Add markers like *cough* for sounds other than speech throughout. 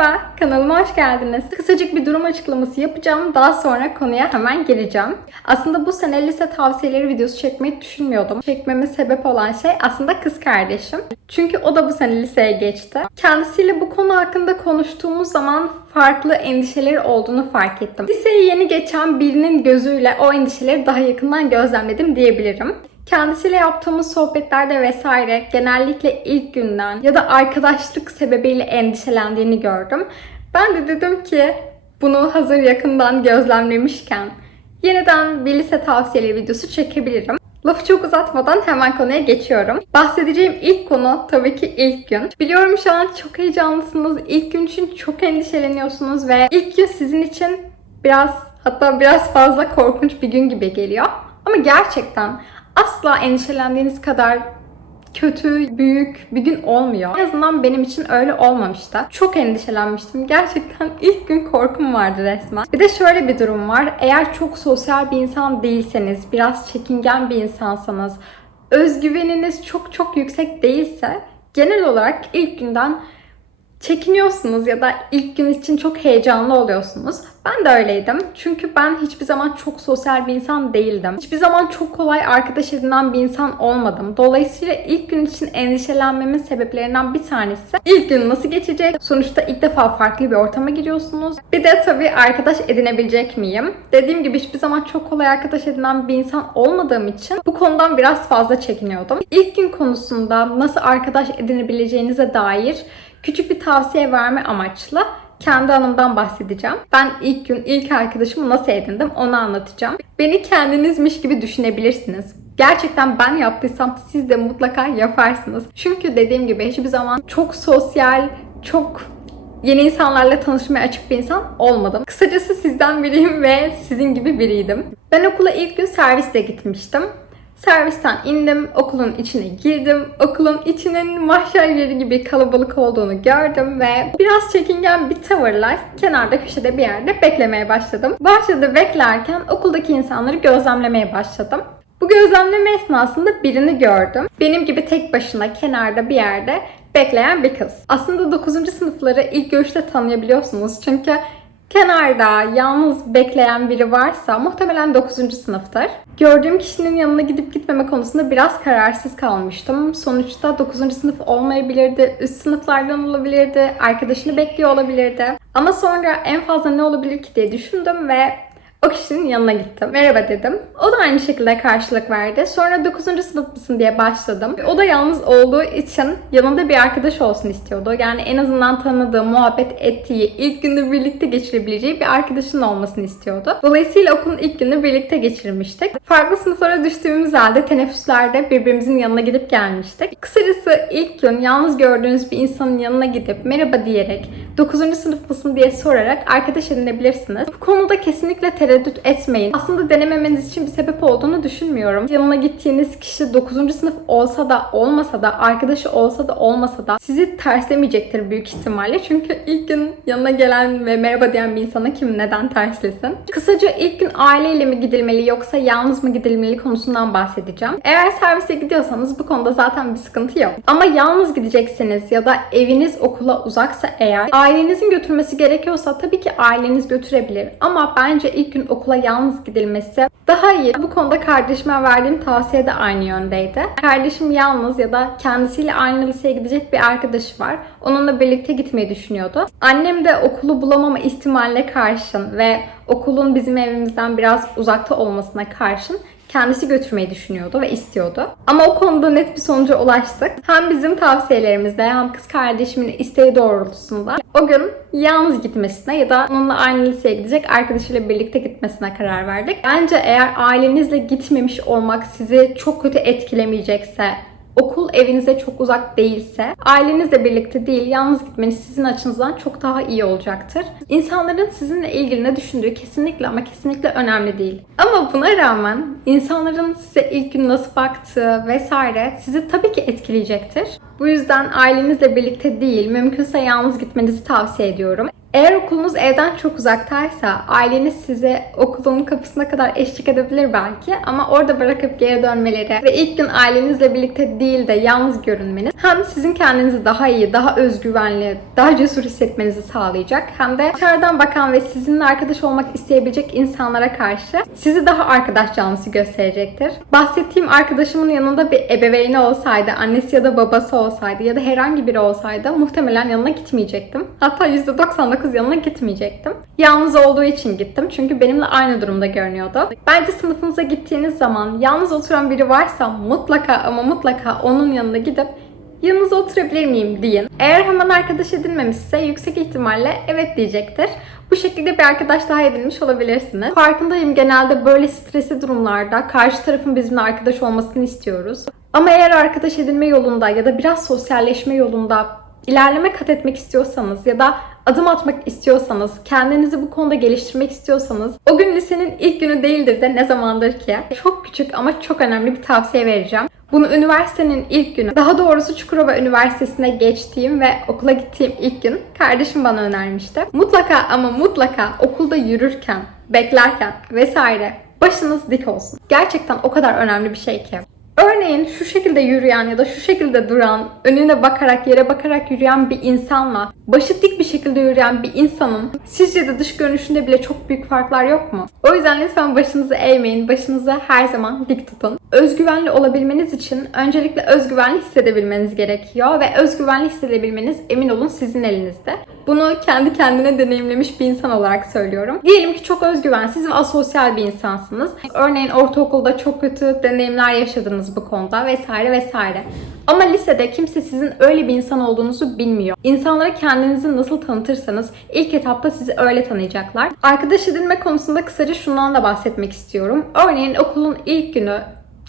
Merhaba, kanalıma hoş geldiniz. Kısacık bir durum açıklaması yapacağım. Daha sonra konuya hemen gireceğim. Aslında bu sene lise tavsiyeleri videosu çekmeyi düşünmüyordum. Çekmeme sebep olan şey aslında kız kardeşim. Çünkü o da bu sene liseye geçti. Kendisiyle bu konu hakkında konuştuğumuz zaman farklı endişeleri olduğunu fark ettim. Liseyi yeni geçen birinin gözüyle o endişeleri daha yakından gözlemledim diyebilirim. Kendisiyle yaptığımız sohbetlerde vesaire genellikle ilk günden ya da arkadaşlık sebebiyle endişelendiğini gördüm. Ben de dedim ki bunu hazır yakından gözlemlemişken yeniden bir lise tavsiyeleri videosu çekebilirim. Lafı çok uzatmadan hemen konuya geçiyorum. Bahsedeceğim ilk konu tabii ki ilk gün. Biliyorum şu an çok heyecanlısınız. İlk gün için çok endişeleniyorsunuz ve ilk gün sizin için biraz hatta biraz fazla korkunç bir gün gibi geliyor. Ama gerçekten asla endişelendiğiniz kadar kötü, büyük bir gün olmuyor. En azından benim için öyle olmamıştı. Çok endişelenmiştim. Gerçekten *laughs* ilk gün korkum vardı resmen. Bir de şöyle bir durum var. Eğer çok sosyal bir insan değilseniz, biraz çekingen bir insansanız, özgüveniniz çok çok yüksek değilse genel olarak ilk günden çekiniyorsunuz ya da ilk gün için çok heyecanlı oluyorsunuz. Ben de öyleydim. Çünkü ben hiçbir zaman çok sosyal bir insan değildim. Hiçbir zaman çok kolay arkadaş edinen bir insan olmadım. Dolayısıyla ilk gün için endişelenmemin sebeplerinden bir tanesi ilk gün nasıl geçecek? Sonuçta ilk defa farklı bir ortama giriyorsunuz. Bir de tabii arkadaş edinebilecek miyim? Dediğim gibi hiçbir zaman çok kolay arkadaş edinen bir insan olmadığım için bu konudan biraz fazla çekiniyordum. İlk gün konusunda nasıl arkadaş edinebileceğinize dair küçük bir tavsiye verme amaçlı kendi anımdan bahsedeceğim. Ben ilk gün ilk arkadaşımı nasıl edindim onu anlatacağım. Beni kendinizmiş gibi düşünebilirsiniz. Gerçekten ben yaptıysam siz de mutlaka yaparsınız. Çünkü dediğim gibi hiçbir zaman çok sosyal, çok yeni insanlarla tanışmaya açık bir insan olmadım. Kısacası sizden biriyim ve sizin gibi biriydim. Ben okula ilk gün servisle gitmiştim. Servisten indim, okulun içine girdim. Okulun içinin mahşer yeri gibi kalabalık olduğunu gördüm ve biraz çekingen bir tavırla kenarda köşede bir yerde beklemeye başladım. Bahçede beklerken okuldaki insanları gözlemlemeye başladım. Bu gözlemleme esnasında birini gördüm. Benim gibi tek başına kenarda bir yerde bekleyen bir kız. Aslında 9. sınıfları ilk görüşte tanıyabiliyorsunuz. Çünkü kenarda yalnız bekleyen biri varsa muhtemelen 9. sınıftır. Gördüğüm kişinin yanına gidip gitmeme konusunda biraz kararsız kalmıştım. Sonuçta 9. sınıf olmayabilirdi, üst sınıflardan olabilirdi, arkadaşını bekliyor olabilirdi. Ama sonra en fazla ne olabilir ki diye düşündüm ve o kişinin yanına gittim. Merhaba dedim. O da aynı şekilde karşılık verdi. Sonra 9. sınıf mısın diye başladım. O da yalnız olduğu için yanında bir arkadaş olsun istiyordu. Yani en azından tanıdığı, muhabbet ettiği, ilk günü birlikte geçirebileceği bir arkadaşın olmasını istiyordu. Dolayısıyla okulun ilk günü birlikte geçirmiştik. Farklı sınıflara düştüğümüz halde teneffüslerde birbirimizin yanına gidip gelmiştik. Kısacası ilk gün yalnız gördüğünüz bir insanın yanına gidip merhaba diyerek 9. sınıf mısın diye sorarak arkadaş edinebilirsiniz. Bu konuda kesinlikle tereddüt etmeyin. Aslında denememeniz için bir sebep olduğunu düşünmüyorum. Yanına gittiğiniz kişi 9. sınıf olsa da olmasa da, arkadaşı olsa da olmasa da sizi terslemeyecektir büyük ihtimalle. Çünkü ilk gün yanına gelen ve merhaba diyen bir insana kim neden terslesin? Kısaca ilk gün aileyle mi gidilmeli yoksa yalnız mı gidilmeli konusundan bahsedeceğim. Eğer servise gidiyorsanız bu konuda zaten bir sıkıntı yok. Ama yalnız gideceksiniz ya da eviniz okula uzaksa eğer ailenizin götürmesi gerekiyorsa tabii ki aileniz götürebilir. Ama bence ilk gün okula yalnız gidilmesi daha iyi. Bu konuda kardeşime verdiğim tavsiye de aynı yöndeydi. Kardeşim yalnız ya da kendisiyle aynı liseye gidecek bir arkadaşı var. Onunla birlikte gitmeyi düşünüyordu. Annem de okulu bulamama ihtimaline karşın ve okulun bizim evimizden biraz uzakta olmasına karşın kendisi götürmeyi düşünüyordu ve istiyordu. Ama o konuda net bir sonuca ulaştık. Hem bizim tavsiyelerimizde hem kız kardeşimin isteği doğrultusunda o gün yalnız gitmesine ya da onunla aynı liseye gidecek arkadaşıyla birlikte gitmesine karar verdik. Bence eğer ailenizle gitmemiş olmak sizi çok kötü etkilemeyecekse okul evinize çok uzak değilse, ailenizle birlikte değil, yalnız gitmeniz sizin açınızdan çok daha iyi olacaktır. İnsanların sizinle ilgili ne düşündüğü kesinlikle ama kesinlikle önemli değil. Ama buna rağmen insanların size ilk gün nasıl baktığı vesaire sizi tabii ki etkileyecektir. Bu yüzden ailenizle birlikte değil, mümkünse yalnız gitmenizi tavsiye ediyorum. Eğer okulunuz evden çok uzaktaysa aileniz size okulun kapısına kadar eşlik edebilir belki ama orada bırakıp geri dönmeleri ve ilk gün ailenizle birlikte değil de yalnız görünmeniz hem sizin kendinizi daha iyi, daha özgüvenli, daha cesur hissetmenizi sağlayacak hem de dışarıdan bakan ve sizinle arkadaş olmak isteyebilecek insanlara karşı sizi daha arkadaş canlısı gösterecektir. Bahsettiğim arkadaşımın yanında bir ebeveyni olsaydı, annesi ya da babası olsaydı ya da herhangi biri olsaydı muhtemelen yanına gitmeyecektim. Hatta %99 yanına gitmeyecektim. Yalnız olduğu için gittim çünkü benimle aynı durumda görünüyordu. Bence sınıfınıza gittiğiniz zaman yalnız oturan biri varsa mutlaka ama mutlaka onun yanına gidip yanınıza oturabilir miyim deyin. Eğer hemen arkadaş edinmemişse yüksek ihtimalle evet diyecektir. Bu şekilde bir arkadaş daha edinmiş olabilirsiniz. Farkındayım genelde böyle stresli durumlarda karşı tarafın bizimle arkadaş olmasını istiyoruz. Ama eğer arkadaş edinme yolunda ya da biraz sosyalleşme yolunda ilerleme kat etmek istiyorsanız ya da adım atmak istiyorsanız, kendinizi bu konuda geliştirmek istiyorsanız o gün lisenin ilk günü değildir de ne zamandır ki çok küçük ama çok önemli bir tavsiye vereceğim. Bunu üniversitenin ilk günü, daha doğrusu Çukurova Üniversitesi'ne geçtiğim ve okula gittiğim ilk gün kardeşim bana önermişti. Mutlaka ama mutlaka okulda yürürken, beklerken vesaire başınız dik olsun. Gerçekten o kadar önemli bir şey ki. Örneğin şu şekilde yürüyen ya da şu şekilde duran, önüne bakarak, yere bakarak yürüyen bir insanla başı dik bir şekilde yürüyen bir insanın sizce de dış görünüşünde bile çok büyük farklar yok mu? O yüzden lütfen başınızı eğmeyin, başınızı her zaman dik tutun. Özgüvenli olabilmeniz için öncelikle özgüvenli hissedebilmeniz gerekiyor ve özgüvenli hissedebilmeniz emin olun sizin elinizde. Bunu kendi kendine deneyimlemiş bir insan olarak söylüyorum. Diyelim ki çok özgüvensiz ve asosyal bir insansınız. Örneğin ortaokulda çok kötü deneyimler yaşadınız bu konuda vesaire vesaire. Ama lisede kimse sizin öyle bir insan olduğunuzu bilmiyor. İnsanlara kendinizi nasıl tanıtırsanız ilk etapta sizi öyle tanıyacaklar. Arkadaş edinme konusunda kısaca şundan da bahsetmek istiyorum. Örneğin okulun ilk günü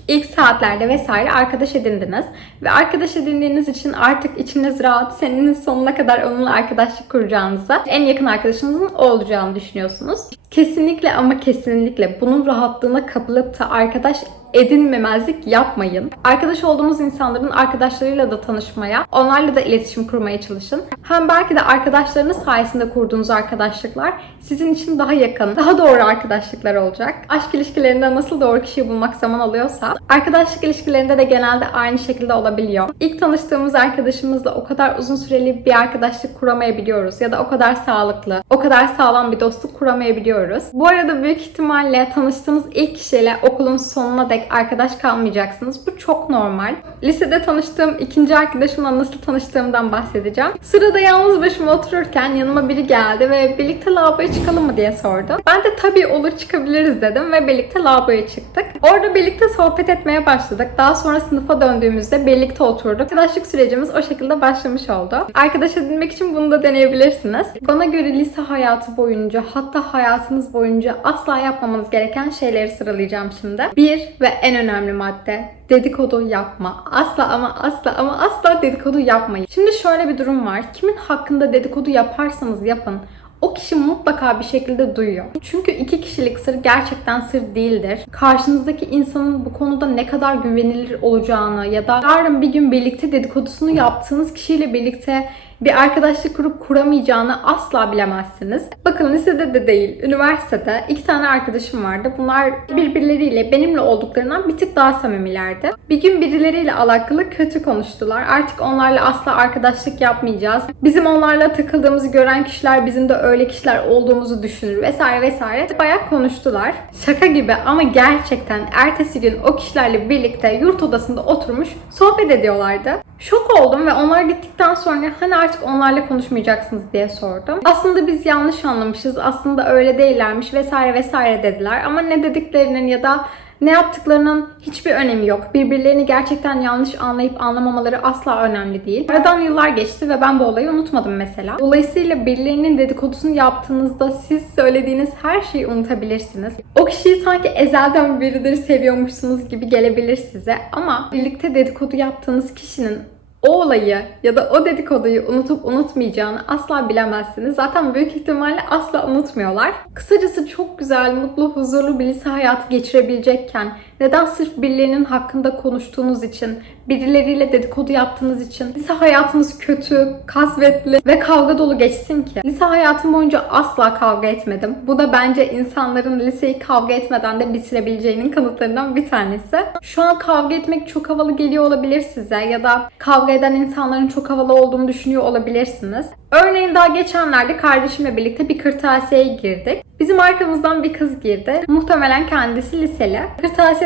ilk saatlerde vesaire arkadaş edindiniz. Ve arkadaş edindiğiniz için artık içiniz rahat, senenin sonuna kadar onunla arkadaşlık kuracağınıza, en yakın arkadaşınızın o olacağını düşünüyorsunuz. Kesinlikle ama kesinlikle bunun rahatlığına kapılıp da arkadaş edinmemezlik yapmayın. Arkadaş olduğumuz insanların arkadaşlarıyla da tanışmaya, onlarla da iletişim kurmaya çalışın. Hem belki de arkadaşlarınız sayesinde kurduğunuz arkadaşlıklar sizin için daha yakın, daha doğru arkadaşlıklar olacak. Aşk ilişkilerinde nasıl doğru kişiyi bulmak zaman alıyorsa, arkadaşlık ilişkilerinde de genelde aynı şekilde olabiliyor. İlk tanıştığımız arkadaşımızla o kadar uzun süreli bir arkadaşlık kuramayabiliyoruz ya da o kadar sağlıklı, o kadar sağlam bir dostluk kuramayabiliyoruz. Bu arada büyük ihtimalle tanıştığınız ilk kişiyle okulun sonuna dek arkadaş kalmayacaksınız. Bu çok normal. Lisede tanıştığım ikinci arkadaşımla nasıl tanıştığımdan bahsedeceğim. Sırada yalnız başıma otururken yanıma biri geldi ve birlikte lavaboya çıkalım mı diye sordu. Ben de tabii olur çıkabiliriz dedim ve birlikte lavaboya çıktık. Orada birlikte sohbet etmeye başladık. Daha sonra sınıfa döndüğümüzde birlikte oturduk. Arkadaşlık sürecimiz o şekilde başlamış oldu. Arkadaş edinmek için bunu da deneyebilirsiniz. Bana göre lise hayatı boyunca hatta hayatınız boyunca asla yapmamanız gereken şeyleri sıralayacağım şimdi. Bir ve en önemli madde dedikodu yapma. Asla ama asla ama asla dedikodu yapmayın. Şimdi şöyle bir durum var. Kimin hakkında dedikodu yaparsanız yapın o kişi mutlaka bir şekilde duyuyor. Çünkü iki kişilik sır gerçekten sır değildir. Karşınızdaki insanın bu konuda ne kadar güvenilir olacağını ya da yarın bir gün birlikte dedikodusunu yaptığınız kişiyle birlikte bir arkadaşlık kurup kuramayacağını asla bilemezsiniz. Bakın lisede de değil, üniversitede iki tane arkadaşım vardı. Bunlar birbirleriyle benimle olduklarından bir tık daha samimilerdi. Bir gün birileriyle alakalı kötü konuştular. Artık onlarla asla arkadaşlık yapmayacağız. Bizim onlarla takıldığımızı gören kişiler bizim de öyle kişiler olduğumuzu düşünür vesaire vesaire. Bayağı konuştular. Şaka gibi ama gerçekten ertesi gün o kişilerle birlikte yurt odasında oturmuş sohbet ediyorlardı. Şok oldum ve onlar gittikten sonra hani artık onlarla konuşmayacaksınız diye sordum. Aslında biz yanlış anlamışız. Aslında öyle değillermiş vesaire vesaire dediler. Ama ne dediklerinin ya da ne yaptıklarının hiçbir önemi yok. Birbirlerini gerçekten yanlış anlayıp anlamamaları asla önemli değil. Aradan yıllar geçti ve ben bu olayı unutmadım mesela. Dolayısıyla birilerinin dedikodusunu yaptığınızda siz söylediğiniz her şeyi unutabilirsiniz. O kişiyi sanki ezelden biridir seviyormuşsunuz gibi gelebilir size ama birlikte dedikodu yaptığınız kişinin o olayı ya da o dedikoduyu unutup unutmayacağını asla bilemezsiniz. Zaten büyük ihtimalle asla unutmuyorlar. Kısacası çok güzel, mutlu, huzurlu bir lise hayatı geçirebilecekken Neden sırf birilerinin hakkında konuştuğunuz için, birileriyle dedikodu yaptığınız için lise hayatınız kötü, kasvetli ve kavga dolu geçsin ki? Lise hayatım boyunca asla kavga etmedim. Bu da bence insanların liseyi kavga etmeden de bitirebileceğinin kanıtlarından bir tanesi. Şu an kavga etmek çok havalı geliyor olabilir size ya da kavga eden insanların çok havalı olduğunu düşünüyor olabilirsiniz. Örneğin daha geçenlerde kardeşimle birlikte bir kırtasiyeye girdik. Bizim arkamızdan bir kız girdi. Muhtemelen kendisi liseli.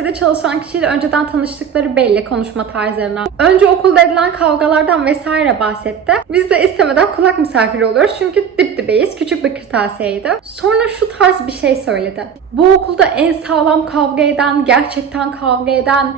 Kırtasiyede çalışan kişiyle önceden tanıştıkları belli konuşma tarzlarından. Önce okulda edilen kavgalardan vesaire bahsetti. Biz de istemeden kulak misafiri oluyoruz çünkü dip dibeyiz. Küçük bir kırtasiyeydi. Sonra şu tarz bir şey söyledi. Bu okulda en sağlam kavga eden, gerçekten kavga eden,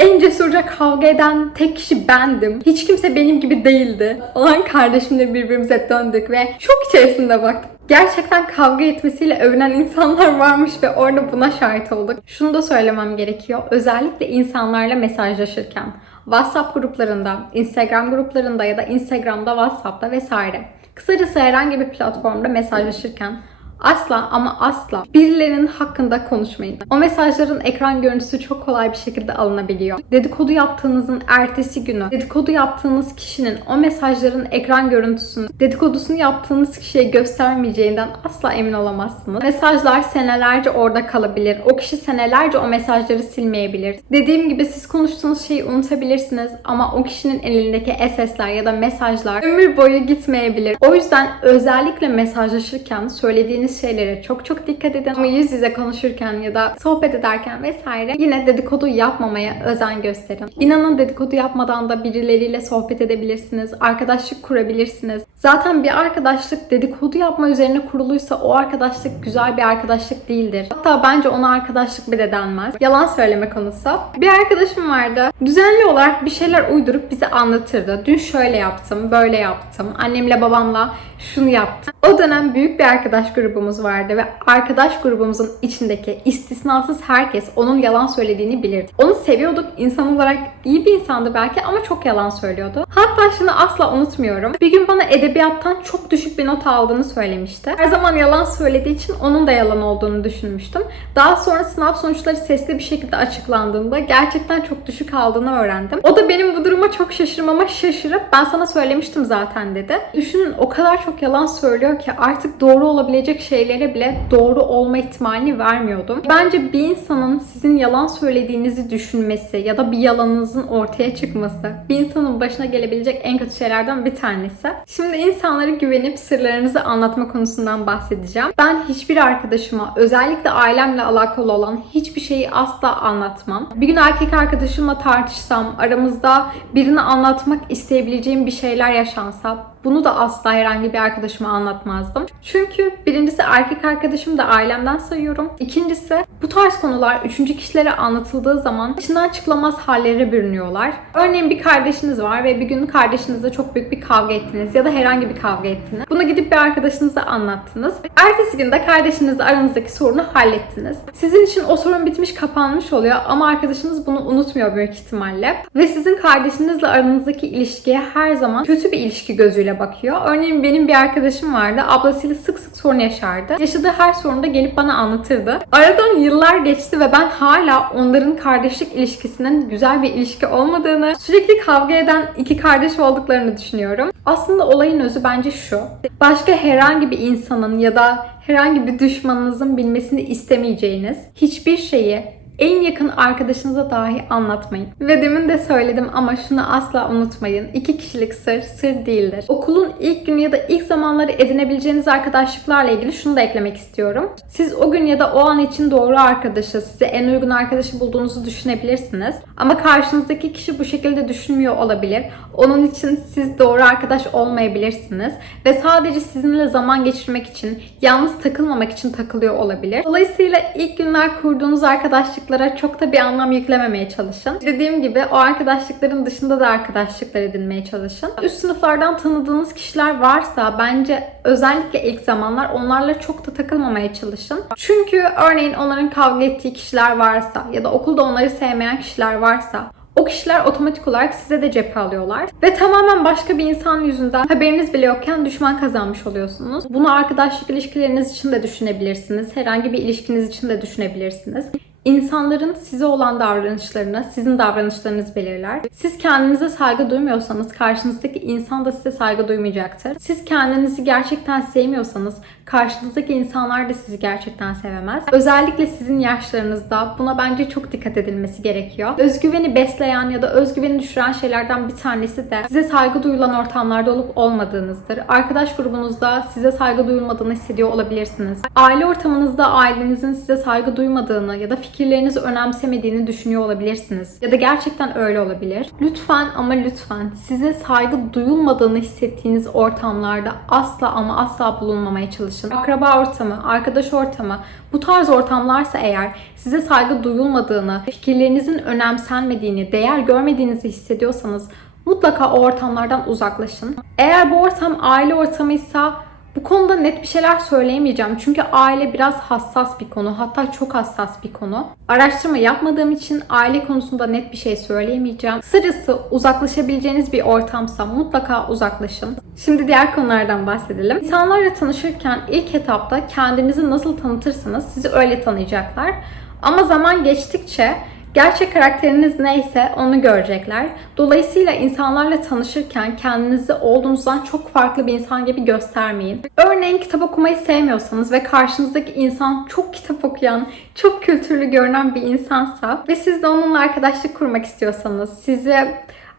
en cesurca kavga eden tek kişi bendim. Hiç kimse benim gibi değildi. Olan kardeşimle birbirimize döndük ve şok içerisinde baktık. Gerçekten kavga etmesiyle övünen insanlar varmış ve orada buna şahit olduk. Şunu da söylemem gerekiyor. Özellikle insanlarla mesajlaşırken. WhatsApp gruplarında, Instagram gruplarında ya da Instagram'da, WhatsApp'ta vesaire. Kısacası herhangi bir platformda mesajlaşırken Asla ama asla birilerinin hakkında konuşmayın. O mesajların ekran görüntüsü çok kolay bir şekilde alınabiliyor. Dedikodu yaptığınızın ertesi günü dedikodu yaptığınız kişinin o mesajların ekran görüntüsünü dedikodusunu yaptığınız kişiye göstermeyeceğinden asla emin olamazsınız. Mesajlar senelerce orada kalabilir. O kişi senelerce o mesajları silmeyebilir. Dediğim gibi siz konuştuğunuz şeyi unutabilirsiniz ama o kişinin elindeki SS'ler ya da mesajlar ömür boyu gitmeyebilir. O yüzden özellikle mesajlaşırken söylediğiniz şeylere çok çok dikkat edin. Ama yüz yüze konuşurken ya da sohbet ederken vesaire yine dedikodu yapmamaya özen gösterin. İnanın dedikodu yapmadan da birileriyle sohbet edebilirsiniz. Arkadaşlık kurabilirsiniz. Zaten bir arkadaşlık dedikodu yapma üzerine kuruluysa o arkadaşlık güzel bir arkadaşlık değildir. Hatta bence ona arkadaşlık bile denmez. Yalan söyleme konusu. Bir arkadaşım vardı. Düzenli olarak bir şeyler uydurup bize anlatırdı. Dün şöyle yaptım, böyle yaptım. Annemle babamla şunu yaptım. O dönem büyük bir arkadaş grubumuz vardı ve arkadaş grubumuzun içindeki istisnasız herkes onun yalan söylediğini bilirdi. Onu seviyorduk. İnsan olarak iyi bir insandı belki ama çok yalan söylüyordu. Hatta şunu asla unutmuyorum. Bir gün bana edebiyattan çok düşük bir not aldığını söylemişti. Her zaman yalan söylediği için onun da yalan olduğunu düşünmüştüm. Daha sonra sınav sonuçları sesli bir şekilde açıklandığında gerçekten çok düşük aldığını öğrendim. O da benim bu duruma çok şaşırmama şaşırıp ben sana söylemiştim zaten dedi. Düşünün o kadar çok yalan söylüyor ki artık doğru olabilecek şeylere bile doğru olma ihtimalini vermiyordum. Bence bir insanın sizin yalan söylediğinizi düşünmesi ya da bir yalanınızın ortaya çıkması bir insanın başına gelebilecek en kötü şeylerden bir tanesi. Şimdi insanlara güvenip sırlarınızı anlatma konusundan bahsedeceğim. Ben hiçbir arkadaşıma özellikle ailemle alakalı olan hiçbir şeyi asla anlatmam. Bir gün erkek arkadaşımla tartışsam, aramızda birini anlatmak isteyebileceğim bir şeyler yaşansa bunu da asla herhangi bir arkadaşıma anlatmazdım. Çünkü birincisi erkek arkadaşım da ailemden sayıyorum. İkincisi bu tarz konular üçüncü kişilere anlatıldığı zaman içinden çıkılamaz hallere bürünüyorlar. Örneğin bir kardeşiniz var ve bir gün kardeşinizle çok büyük bir kavga ettiniz ya da herhangi bir kavga ettiniz. Bunu gidip bir arkadaşınıza anlattınız. Ertesi günde kardeşinizle aranızdaki sorunu hallettiniz. Sizin için o sorun bitmiş, kapanmış oluyor ama arkadaşınız bunu unutmuyor büyük ihtimalle. Ve sizin kardeşinizle aranızdaki ilişkiye her zaman kötü bir ilişki gözüyle bakıyor. Örneğin benim bir arkadaşım vardı. Ablasıyla sık sık sorun yaşardı. Yaşadığı her sorunda gelip bana anlatırdı. Aradan yıllar geçti ve ben hala onların kardeşlik ilişkisinin güzel bir ilişki olmadığını, sürekli kavga eden iki kardeş olduklarını düşünüyorum. Aslında olayın özü bence şu. Başka herhangi bir insanın ya da herhangi bir düşmanınızın bilmesini istemeyeceğiniz hiçbir şeyi en yakın arkadaşınıza dahi anlatmayın. Ve demin de söyledim ama şunu asla unutmayın. İki kişilik sır, sır değildir. Okulun ilk günü ya da ilk zamanları edinebileceğiniz arkadaşlıklarla ilgili şunu da eklemek istiyorum. Siz o gün ya da o an için doğru arkadaşı, size en uygun arkadaşı bulduğunuzu düşünebilirsiniz. Ama karşınızdaki kişi bu şekilde düşünmüyor olabilir. Onun için siz doğru arkadaş olmayabilirsiniz. Ve sadece sizinle zaman geçirmek için, yalnız takılmamak için takılıyor olabilir. Dolayısıyla ilk günler kurduğunuz arkadaşlık arkadaşlıklara çok da bir anlam yüklememeye çalışın. Dediğim gibi o arkadaşlıkların dışında da arkadaşlıklar edinmeye çalışın. Üst sınıflardan tanıdığınız kişiler varsa bence özellikle ilk zamanlar onlarla çok da takılmamaya çalışın. Çünkü örneğin onların kavga ettiği kişiler varsa ya da okulda onları sevmeyen kişiler varsa o kişiler otomatik olarak size de cephe alıyorlar. Ve tamamen başka bir insan yüzünden haberiniz bile yokken düşman kazanmış oluyorsunuz. Bunu arkadaşlık ilişkileriniz için de düşünebilirsiniz. Herhangi bir ilişkiniz için de düşünebilirsiniz. İnsanların size olan davranışlarını, sizin davranışlarınız belirler. Siz kendinize saygı duymuyorsanız karşınızdaki insan da size saygı duymayacaktır. Siz kendinizi gerçekten sevmiyorsanız karşınızdaki insanlar da sizi gerçekten sevemez. Özellikle sizin yaşlarınızda buna bence çok dikkat edilmesi gerekiyor. Özgüveni besleyen ya da özgüveni düşüren şeylerden bir tanesi de size saygı duyulan ortamlarda olup olmadığınızdır. Arkadaş grubunuzda size saygı duyulmadığını hissediyor olabilirsiniz. Aile ortamınızda ailenizin size saygı duymadığını ya da fikirlerinizi önemsemediğini düşünüyor olabilirsiniz. Ya da gerçekten öyle olabilir. Lütfen ama lütfen size saygı duyulmadığını hissettiğiniz ortamlarda asla ama asla bulunmamaya çalışın. Akraba ortamı, arkadaş ortamı, bu tarz ortamlarsa eğer size saygı duyulmadığını, fikirlerinizin önemsenmediğini, değer görmediğinizi hissediyorsanız mutlaka o ortamlardan uzaklaşın. Eğer bu ortam aile ortamıysa bu konuda net bir şeyler söyleyemeyeceğim. Çünkü aile biraz hassas bir konu. Hatta çok hassas bir konu. Araştırma yapmadığım için aile konusunda net bir şey söyleyemeyeceğim. Kısacası uzaklaşabileceğiniz bir ortamsa mutlaka uzaklaşın. Şimdi diğer konulardan bahsedelim. İnsanlarla tanışırken ilk etapta kendinizi nasıl tanıtırsanız sizi öyle tanıyacaklar. Ama zaman geçtikçe Gerçek karakteriniz neyse onu görecekler. Dolayısıyla insanlarla tanışırken kendinizi olduğunuzdan çok farklı bir insan gibi göstermeyin. Örneğin kitap okumayı sevmiyorsanız ve karşınızdaki insan çok kitap okuyan, çok kültürlü görünen bir insansa ve siz de onunla arkadaşlık kurmak istiyorsanız, sizi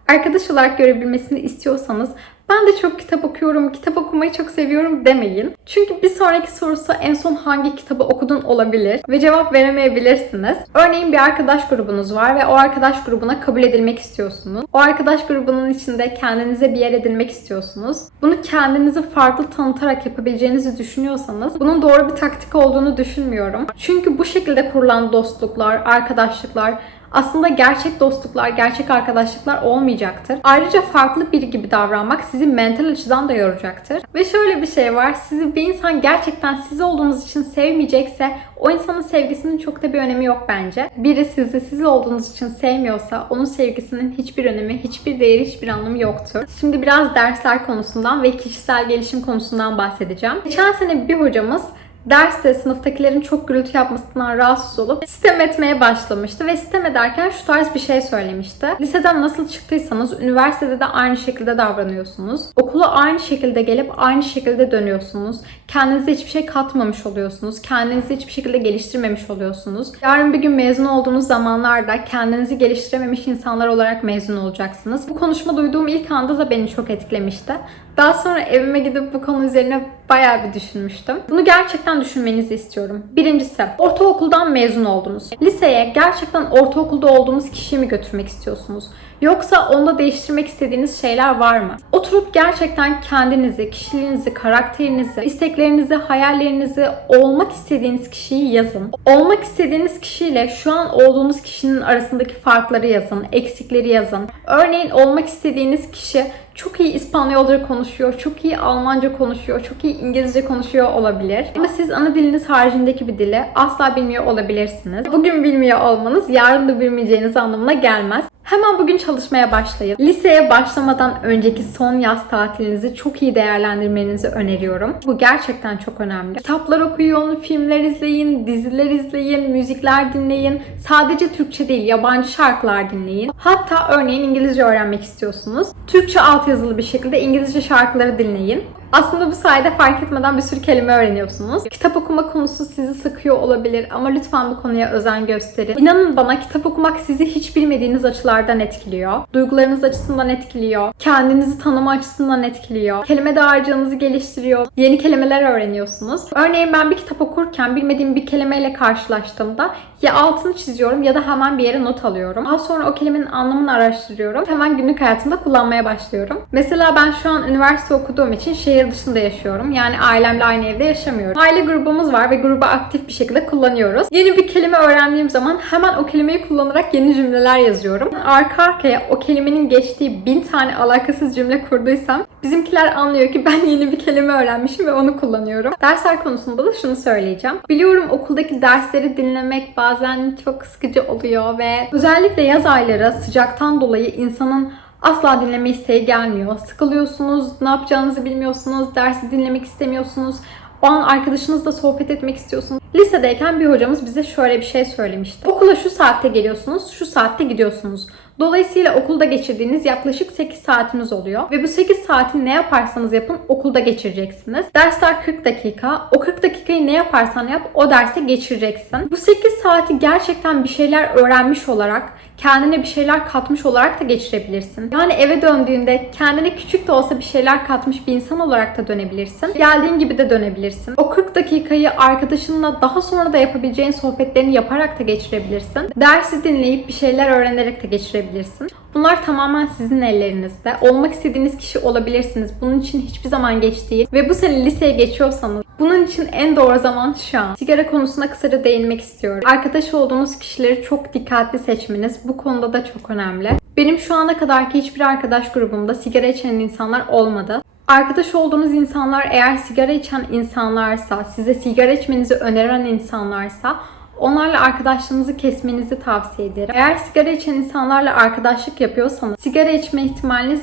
arkadaş olarak görebilmesini istiyorsanız ben de çok kitap okuyorum, kitap okumayı çok seviyorum demeyin. Çünkü bir sonraki sorusu en son hangi kitabı okudun olabilir ve cevap veremeyebilirsiniz. Örneğin bir arkadaş grubunuz var ve o arkadaş grubuna kabul edilmek istiyorsunuz. O arkadaş grubunun içinde kendinize bir yer edinmek istiyorsunuz. Bunu kendinizi farklı tanıtarak yapabileceğinizi düşünüyorsanız bunun doğru bir taktik olduğunu düşünmüyorum. Çünkü bu şekilde kurulan dostluklar, arkadaşlıklar aslında gerçek dostluklar, gerçek arkadaşlıklar olmayacaktır. Ayrıca farklı biri gibi davranmak sizi mental açıdan da yoracaktır. Ve şöyle bir şey var. Sizi bir insan gerçekten siz olduğunuz için sevmeyecekse o insanın sevgisinin çok da bir önemi yok bence. Biri sizi siz olduğunuz için sevmiyorsa onun sevgisinin hiçbir önemi, hiçbir değeri, hiçbir anlamı yoktur. Şimdi biraz dersler konusundan ve kişisel gelişim konusundan bahsedeceğim. Geçen sene bir hocamız derste sınıftakilerin çok gürültü yapmasından rahatsız olup sistem etmeye başlamıştı ve sistem ederken şu tarz bir şey söylemişti. Liseden nasıl çıktıysanız üniversitede de aynı şekilde davranıyorsunuz. Okula aynı şekilde gelip aynı şekilde dönüyorsunuz. Kendinize hiçbir şey katmamış oluyorsunuz. Kendinizi hiçbir şekilde geliştirmemiş oluyorsunuz. Yarın bir gün mezun olduğunuz zamanlarda kendinizi geliştirememiş insanlar olarak mezun olacaksınız. Bu konuşma duyduğum ilk anda da beni çok etkilemişti. Daha sonra evime gidip bu konu üzerine bayağı bir düşünmüştüm. Bunu gerçekten düşünmenizi istiyorum. Birincisi, ortaokuldan mezun oldunuz. Liseye gerçekten ortaokulda olduğunuz kişiyi mi götürmek istiyorsunuz? Yoksa onda değiştirmek istediğiniz şeyler var mı? Oturup gerçekten kendinizi, kişiliğinizi, karakterinizi, isteklerinizi, hayallerinizi, olmak istediğiniz kişiyi yazın. Olmak istediğiniz kişiyle şu an olduğunuz kişinin arasındaki farkları yazın, eksikleri yazın. Örneğin olmak istediğiniz kişi çok iyi İspanyolca konuşuyor, çok iyi Almanca konuşuyor, çok iyi İngilizce konuşuyor olabilir. Ama siz ana diliniz haricindeki bir dili asla bilmiyor olabilirsiniz. Bugün bilmiyor olmanız yarın da bilmeyeceğiniz anlamına gelmez. Hemen bugün çalışmaya başlayın. Liseye başlamadan önceki son yaz tatilinizi çok iyi değerlendirmenizi öneriyorum. Bu gerçekten çok önemli. Kitaplar okuyun, filmler izleyin, diziler izleyin, müzikler dinleyin. Sadece Türkçe değil, yabancı şarkılar dinleyin. Hatta örneğin İngilizce öğrenmek istiyorsunuz. Türkçe altyazılı bir şekilde İngilizce şarkıları dinleyin. Aslında bu sayede fark etmeden bir sürü kelime öğreniyorsunuz. Kitap okuma konusu sizi sıkıyor olabilir ama lütfen bu konuya özen gösterin. İnanın bana kitap okumak sizi hiç bilmediğiniz açılardan etkiliyor. Duygularınız açısından etkiliyor. Kendinizi tanıma açısından etkiliyor. Kelime dağarcığınızı geliştiriyor. Yeni kelimeler öğreniyorsunuz. Örneğin ben bir kitap okurken bilmediğim bir kelimeyle karşılaştığımda ya altını çiziyorum ya da hemen bir yere not alıyorum. Daha sonra o kelimenin anlamını araştırıyorum. Hemen günlük hayatımda kullanmaya başlıyorum. Mesela ben şu an üniversite okuduğum için şehir dışında yaşıyorum. Yani ailemle aynı evde yaşamıyorum. Aile grubumuz var ve grubu aktif bir şekilde kullanıyoruz. Yeni bir kelime öğrendiğim zaman hemen o kelimeyi kullanarak yeni cümleler yazıyorum. Arka arkaya o kelimenin geçtiği bin tane alakasız cümle kurduysam bizimkiler anlıyor ki ben yeni bir kelime öğrenmişim ve onu kullanıyorum. Dersler konusunda da şunu söyleyeceğim. Biliyorum okuldaki dersleri dinlemek bazen çok sıkıcı oluyor ve özellikle yaz ayları sıcaktan dolayı insanın asla dinleme isteği gelmiyor. Sıkılıyorsunuz, ne yapacağınızı bilmiyorsunuz, dersi dinlemek istemiyorsunuz. O an arkadaşınızla sohbet etmek istiyorsunuz. Lisedeyken bir hocamız bize şöyle bir şey söylemişti. Okula şu saatte geliyorsunuz, şu saatte gidiyorsunuz. Dolayısıyla okulda geçirdiğiniz yaklaşık 8 saatiniz oluyor. Ve bu 8 saati ne yaparsanız yapın okulda geçireceksiniz. Dersler 40 dakika. O 40 dakikayı ne yaparsan yap o derse geçireceksin. Bu 8 saati gerçekten bir şeyler öğrenmiş olarak, kendine bir şeyler katmış olarak da geçirebilirsin. Yani eve döndüğünde kendine küçük de olsa bir şeyler katmış bir insan olarak da dönebilirsin. Geldiğin gibi de dönebilirsin. O 40 dakikayı arkadaşınla daha sonra da yapabileceğin sohbetlerini yaparak da geçirebilirsin. Dersi dinleyip bir şeyler öğrenerek de geçirebilirsin. Bunlar tamamen sizin ellerinizde. Olmak istediğiniz kişi olabilirsiniz. Bunun için hiçbir zaman geç değil. Ve bu sene liseye geçiyorsanız bunun için en doğru zaman şu an. Sigara konusuna kısaca değinmek istiyorum. Arkadaş olduğunuz kişileri çok dikkatli seçmeniz bu konuda da çok önemli. Benim şu ana kadarki hiçbir arkadaş grubumda sigara içen insanlar olmadı. Arkadaş olduğunuz insanlar eğer sigara içen insanlarsa, size sigara içmenizi öneren insanlarsa Onlarla arkadaşlığınızı kesmenizi tavsiye ederim. Eğer sigara içen insanlarla arkadaşlık yapıyorsanız sigara içme ihtimaliniz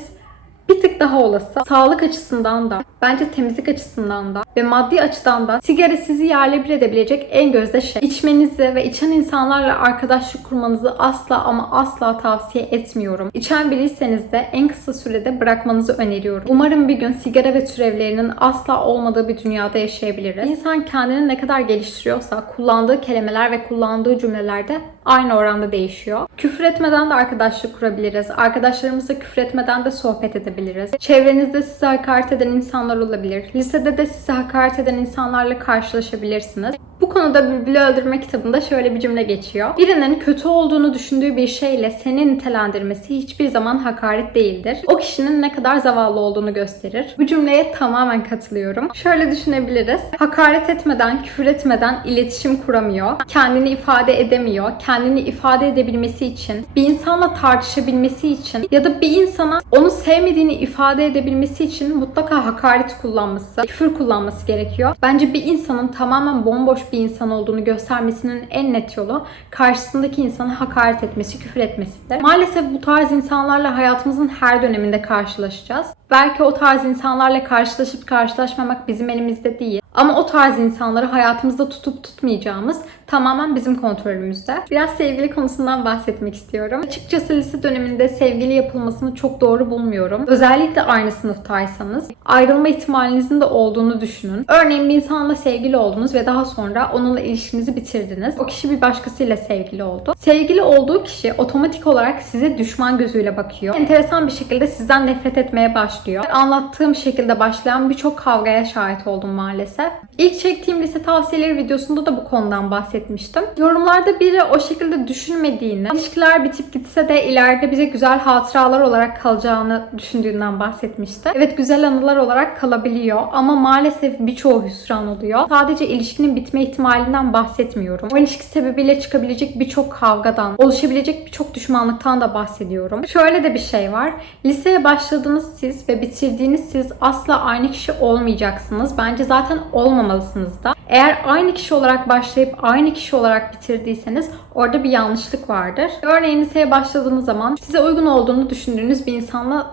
bir tık daha olası. Sağlık açısından da, bence temizlik açısından da ve maddi açıdan da sigara sizi yerle bir edebilecek en gözde şey. İçmenizi ve içen insanlarla arkadaşlık kurmanızı asla ama asla tavsiye etmiyorum. İçen biriyseniz de en kısa sürede bırakmanızı öneriyorum. Umarım bir gün sigara ve türevlerinin asla olmadığı bir dünyada yaşayabiliriz. İnsan kendini ne kadar geliştiriyorsa kullandığı kelimeler ve kullandığı cümleler de aynı oranda değişiyor. Küfür etmeden de arkadaşlık kurabiliriz. Arkadaşlarımızla küfür etmeden de sohbet edebiliriz. Çevrenizde size hakaret eden insanlar olabilir. Lisede de size hakaret eden insanlarla karşılaşabilirsiniz. Bu konuda Bülbül'ü Öldürme kitabında şöyle bir cümle geçiyor. Birinin kötü olduğunu düşündüğü bir şeyle seni nitelendirmesi hiçbir zaman hakaret değildir. O kişinin ne kadar zavallı olduğunu gösterir. Bu cümleye tamamen katılıyorum. Şöyle düşünebiliriz. Hakaret etmeden, küfür etmeden iletişim kuramıyor. Kendini ifade edemiyor. Kendini ifade edebilmesi için, bir insanla tartışabilmesi için ya da bir insana onu sevmediğini ifade edebilmesi için mutlaka hakaret kullanması, küfür kullanması gerekiyor. Bence bir insanın tamamen bomboş bir insan olduğunu göstermesinin en net yolu karşısındaki insana hakaret etmesi, küfür etmesidir. Maalesef bu tarz insanlarla hayatımızın her döneminde karşılaşacağız. Belki o tarz insanlarla karşılaşıp karşılaşmamak bizim elimizde değil. Ama o tarz insanları hayatımızda tutup tutmayacağımız tamamen bizim kontrolümüzde. Biraz sevgili konusundan bahsetmek istiyorum. Açıkçası lise döneminde sevgili yapılmasını çok doğru bulmuyorum. Özellikle aynı sınıftaysanız ayrılma ihtimalinizin de olduğunu düşünün. Örneğin bir insanla sevgili oldunuz ve daha sonra onunla ilişkinizi bitirdiniz. O kişi bir başkasıyla sevgili oldu. Sevgili olduğu kişi otomatik olarak size düşman gözüyle bakıyor. Enteresan bir şekilde sizden nefret etmeye başlıyor. Anlattığım şekilde başlayan birçok kavgaya şahit oldum maalesef. İlk çektiğim lise tavsiyeleri videosunda da bu konudan bahsetmiştim. Yorumlarda biri o şekilde düşünmediğini, ilişkiler bitip gitse de ileride bize güzel hatıralar olarak kalacağını düşündüğünden bahsetmişti. Evet güzel anılar olarak kalabiliyor ama maalesef birçoğu hüsran oluyor. Sadece ilişkinin bitme ihtimalinden bahsetmiyorum. O ilişki sebebiyle çıkabilecek birçok kavgadan, oluşabilecek birçok düşmanlıktan da bahsediyorum. Şöyle de bir şey var. Liseye başladığınız siz ve bitirdiğiniz siz asla aynı kişi olmayacaksınız. Bence zaten olmamalısınız da. Eğer aynı kişi olarak başlayıp aynı kişi olarak bitirdiyseniz orada bir yanlışlık vardır. Örneğin liseye başladığınız zaman size uygun olduğunu düşündüğünüz bir insanla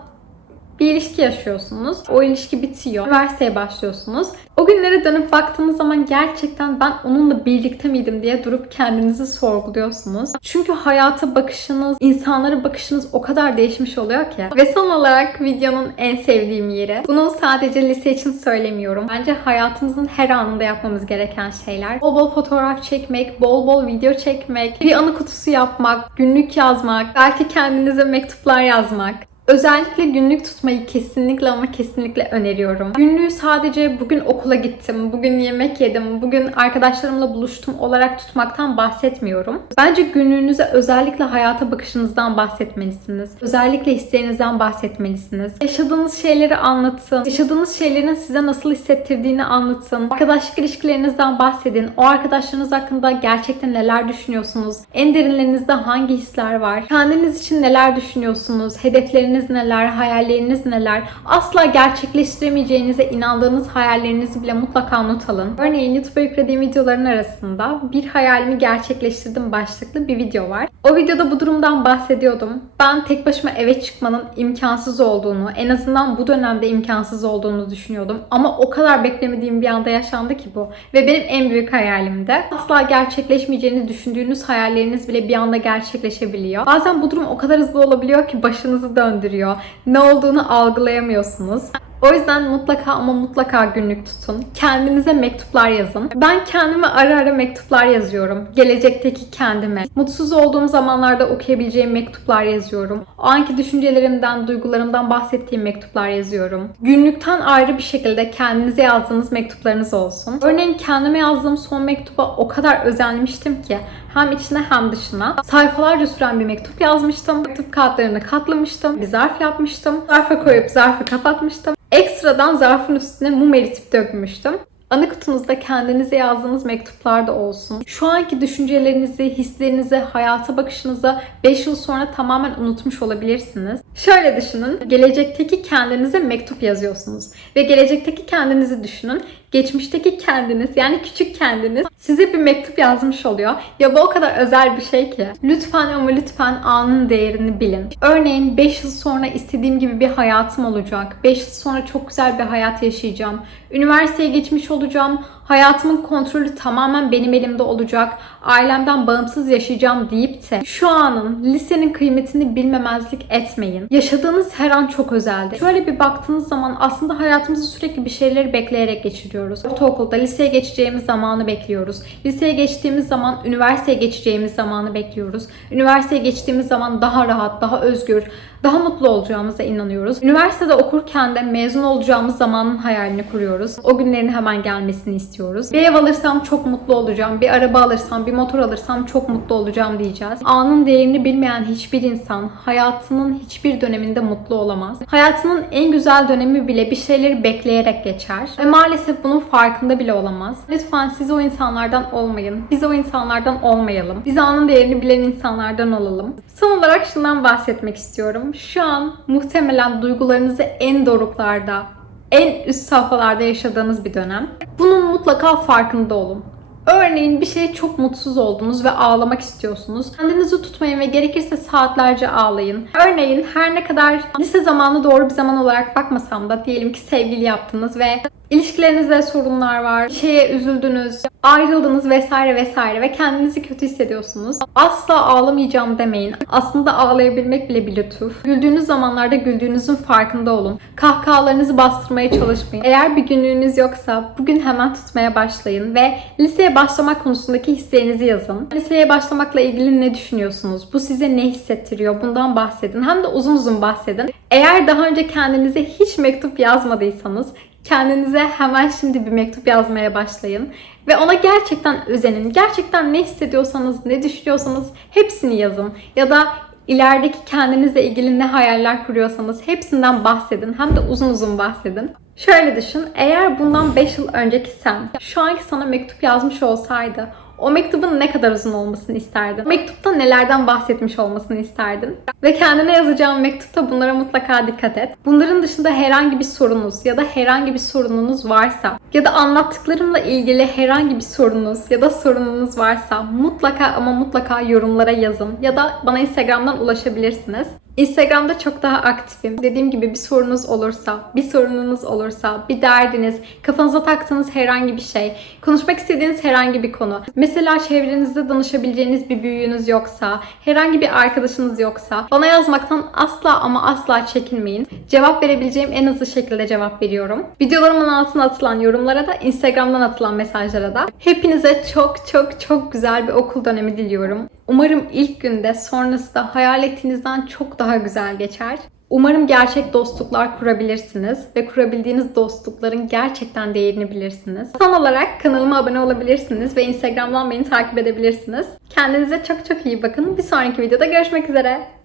bir ilişki yaşıyorsunuz. O ilişki bitiyor. Üniversiteye başlıyorsunuz. O günlere dönüp baktığınız zaman gerçekten ben onunla birlikte miydim diye durup kendinizi sorguluyorsunuz. Çünkü hayata bakışınız, insanlara bakışınız o kadar değişmiş oluyor ki. Ve son olarak videonun en sevdiğim yeri. Bunu sadece lise için söylemiyorum. Bence hayatımızın her anında yapmamız gereken şeyler. Bol bol fotoğraf çekmek, bol bol video çekmek, bir anı kutusu yapmak, günlük yazmak, belki kendinize mektuplar yazmak. Özellikle günlük tutmayı kesinlikle ama kesinlikle öneriyorum. Günlüğü sadece bugün okula gittim, bugün yemek yedim, bugün arkadaşlarımla buluştum olarak tutmaktan bahsetmiyorum. Bence günlüğünüze özellikle hayata bakışınızdan bahsetmelisiniz. Özellikle hislerinizden bahsetmelisiniz. Yaşadığınız şeyleri anlatın. Yaşadığınız şeylerin size nasıl hissettirdiğini anlatın. Arkadaşlık ilişkilerinizden bahsedin. O arkadaşlarınız hakkında gerçekten neler düşünüyorsunuz? En derinlerinizde hangi hisler var? Kendiniz için neler düşünüyorsunuz? Hedefleriniz düşünceleriniz neler, hayalleriniz neler, asla gerçekleştiremeyeceğinize inandığınız hayallerinizi bile mutlaka not alın. Örneğin YouTube'a yüklediğim videoların arasında bir hayalimi gerçekleştirdim başlıklı bir video var. O videoda bu durumdan bahsediyordum. Ben tek başıma eve çıkmanın imkansız olduğunu, en azından bu dönemde imkansız olduğunu düşünüyordum. Ama o kadar beklemediğim bir anda yaşandı ki bu. Ve benim en büyük hayalimdi. Asla gerçekleşmeyeceğini düşündüğünüz hayalleriniz bile bir anda gerçekleşebiliyor. Bazen bu durum o kadar hızlı olabiliyor ki başınızı döndürüyor. Ne olduğunu algılayamıyorsunuz. O yüzden mutlaka ama mutlaka günlük tutun. Kendinize mektuplar yazın. Ben kendime ara ara mektuplar yazıyorum. Gelecekteki kendime. Mutsuz olduğum zamanlarda okuyabileceğim mektuplar yazıyorum. O anki düşüncelerimden, duygularımdan bahsettiğim mektuplar yazıyorum. Günlükten ayrı bir şekilde kendinize yazdığınız mektuplarınız olsun. Örneğin kendime yazdığım son mektuba o kadar özenmiştim ki hem içine hem dışına sayfalarca süren bir mektup yazmıştım. Mektup kağıtlarını katlamıştım. Bir zarf yapmıştım. Zarfa koyup zarfı kapatmıştım. Ekstradan zarfın üstüne mum eritip dökmüştüm. Anı kutunuzda kendinize yazdığınız mektuplar da olsun. Şu anki düşüncelerinizi, hislerinizi, hayata bakışınızı 5 yıl sonra tamamen unutmuş olabilirsiniz. Şöyle düşünün, gelecekteki kendinize mektup yazıyorsunuz. Ve gelecekteki kendinizi düşünün. Geçmişteki kendiniz yani küçük kendiniz size bir mektup yazmış oluyor. Ya bu o kadar özel bir şey ki. Lütfen ama lütfen anın değerini bilin. Örneğin 5 yıl sonra istediğim gibi bir hayatım olacak. 5 yıl sonra çok güzel bir hayat yaşayacağım. Üniversiteye geçmiş olacağım. Hayatımın kontrolü tamamen benim elimde olacak. Ailemden bağımsız yaşayacağım deyip de şu anın lisenin kıymetini bilmemezlik etmeyin. Yaşadığınız her an çok özeldi. Şöyle bir baktığınız zaman aslında hayatımızı sürekli bir şeyleri bekleyerek geçiriyoruz. Ortaokulda liseye geçeceğimiz zamanı bekliyoruz. Liseye geçtiğimiz zaman üniversiteye geçeceğimiz zamanı bekliyoruz. Üniversiteye geçtiğimiz zaman daha rahat, daha özgür, daha mutlu olacağımıza inanıyoruz. Üniversitede okurken de mezun olacağımız zamanın hayalini kuruyoruz. O günlerin hemen gelmesini istiyoruz. Bir ev alırsam çok mutlu olacağım. Bir araba alırsam, bir motor alırsam çok mutlu olacağım diyeceğiz. Anın değerini bilmeyen hiçbir insan hayatının hiçbir döneminde mutlu olamaz. Hayatının en güzel dönemi bile bir şeyleri bekleyerek geçer. Ve maalesef bunun farkında bile olamaz. Lütfen siz o insanlardan olmayın. Biz o insanlardan olmayalım. Biz anın değerini bilen insanlardan olalım. Son olarak şundan bahsetmek istiyorum. Şu an muhtemelen duygularınızı en doruklarda, en üst safhalarda yaşadığınız bir dönem. Bunun mutlaka farkında olun. Örneğin bir şeye çok mutsuz oldunuz ve ağlamak istiyorsunuz. Kendinizi tutmayın ve gerekirse saatlerce ağlayın. Örneğin her ne kadar lise zamanı doğru bir zaman olarak bakmasam da diyelim ki sevgili yaptınız ve ilişkilerinizde sorunlar var, şeye üzüldünüz, ayrıldınız vesaire vesaire ve kendinizi kötü hissediyorsunuz. Asla ağlamayacağım demeyin. Aslında ağlayabilmek bile bir lütuf. Güldüğünüz zamanlarda güldüğünüzün farkında olun. Kahkahalarınızı bastırmaya çalışmayın. Eğer bir günlüğünüz yoksa bugün hemen tutmaya başlayın ve liseye başlamak konusundaki hislerinizi yazın. Liseye başlamakla ilgili ne düşünüyorsunuz? Bu size ne hissettiriyor? Bundan bahsedin. Hem de uzun uzun bahsedin. Eğer daha önce kendinize hiç mektup yazmadıysanız kendinize hemen şimdi bir mektup yazmaya başlayın ve ona gerçekten özenin. Gerçekten ne hissediyorsanız, ne düşünüyorsanız hepsini yazın. Ya da ilerideki kendinizle ilgili ne hayaller kuruyorsanız hepsinden bahsedin. Hem de uzun uzun bahsedin. Şöyle düşün, eğer bundan 5 yıl önceki sen şu anki sana mektup yazmış olsaydı o mektubun ne kadar uzun olmasını isterdin? Mektupta nelerden bahsetmiş olmasını isterdin? Ve kendine yazacağın mektupta bunlara mutlaka dikkat et. Bunların dışında herhangi bir sorunuz ya da herhangi bir sorununuz varsa ya da anlattıklarımla ilgili herhangi bir sorunuz ya da sorununuz varsa mutlaka ama mutlaka yorumlara yazın ya da bana Instagram'dan ulaşabilirsiniz. Instagram'da çok daha aktifim. Dediğim gibi bir sorunuz olursa, bir sorununuz olursa, bir derdiniz, kafanıza taktığınız herhangi bir şey, konuşmak istediğiniz herhangi bir konu. Mesela çevrenizde danışabileceğiniz bir büyüğünüz yoksa, herhangi bir arkadaşınız yoksa bana yazmaktan asla ama asla çekinmeyin. Cevap verebileceğim en hızlı şekilde cevap veriyorum. Videolarımın altına atılan yorumlara da, Instagram'dan atılan mesajlara da. Hepinize çok çok çok güzel bir okul dönemi diliyorum. Umarım ilk günde sonrası da hayal ettiğinizden çok daha güzel geçer. Umarım gerçek dostluklar kurabilirsiniz ve kurabildiğiniz dostlukların gerçekten değerini bilirsiniz. Son olarak kanalıma abone olabilirsiniz ve Instagram'dan beni takip edebilirsiniz. Kendinize çok çok iyi bakın. Bir sonraki videoda görüşmek üzere.